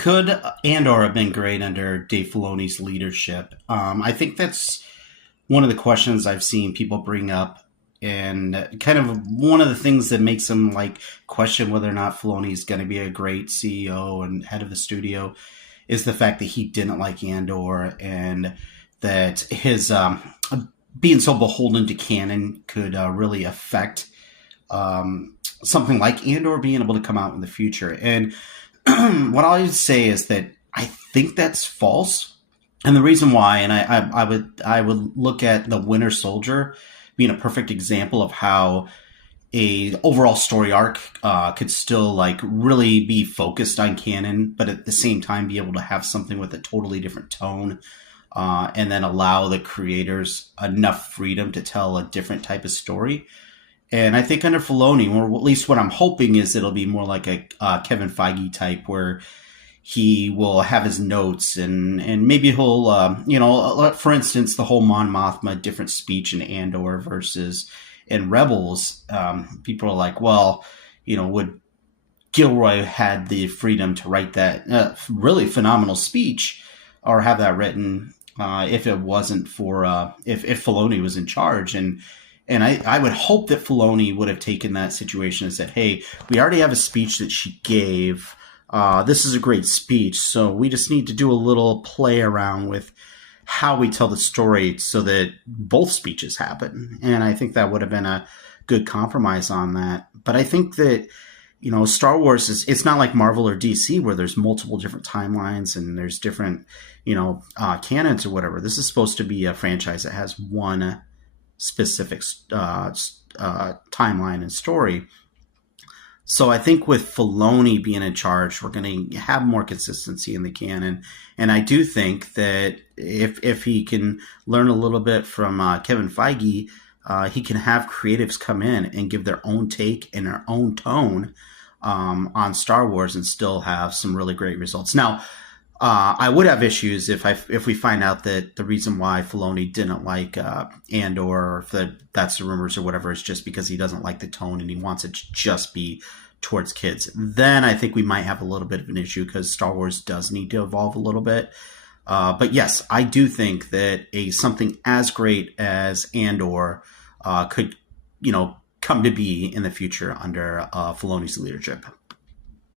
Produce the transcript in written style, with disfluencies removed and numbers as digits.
Could Andor have been great under Dave Filoni's leadership? I think that's one of the questions I've seen people bring up, and kind of one of the things that makes them like question whether or not Filoni is going to be a great CEO and head of the studio is the fact that he didn't like Andor, and that his being so beholden to canon could really affect something like Andor being able to come out in the future. And what I would say is that I think that's false. And the reason why, and I would look at the Winter Soldier being a perfect example of how a overall story arc could still like really be focused on canon, but at the same time be able to have something with a totally different tone, and then allow the creators enough freedom to tell a different type of story. And I think under Filoni, or at least what I'm hoping is it'll be more like a Kevin Feige type, where he will have his notes, and maybe he'll, for instance, the whole Mon Mothma different speech in Andor versus in Rebels. People are like, well, would Gilroy had the freedom to write that really phenomenal speech, or have that written if it wasn't for if Filoni was in charge. And I would hope that Filoni would have taken that situation and said, hey, we already have a speech that she gave. This is a great speech, so we just need to do a little play around with how we tell the story so that both speeches happen. And I think that would have been a good compromise on that. But I think that, Star Wars it's not like Marvel or DC where there's multiple different timelines and there's different, canons or whatever. This is supposed to be a franchise that has one specific timeline and story. So I think with Filoni being in charge, we're going to have more consistency in the canon. And I do think that if he can learn a little bit from Kevin Feige, he can have creatives come in and give their own take and their own tone on Star Wars and still have some really great results. Now, I would have issues if we find out that the reason why Filoni didn't like Andor, or if that's the rumors or whatever, is just because he doesn't like the tone and he wants it to just be towards kids. Then I think we might have a little bit of an issue because Star Wars does need to evolve a little bit. But yes, I do think that something as great as Andor could, come to be in the future under Filoni's leadership.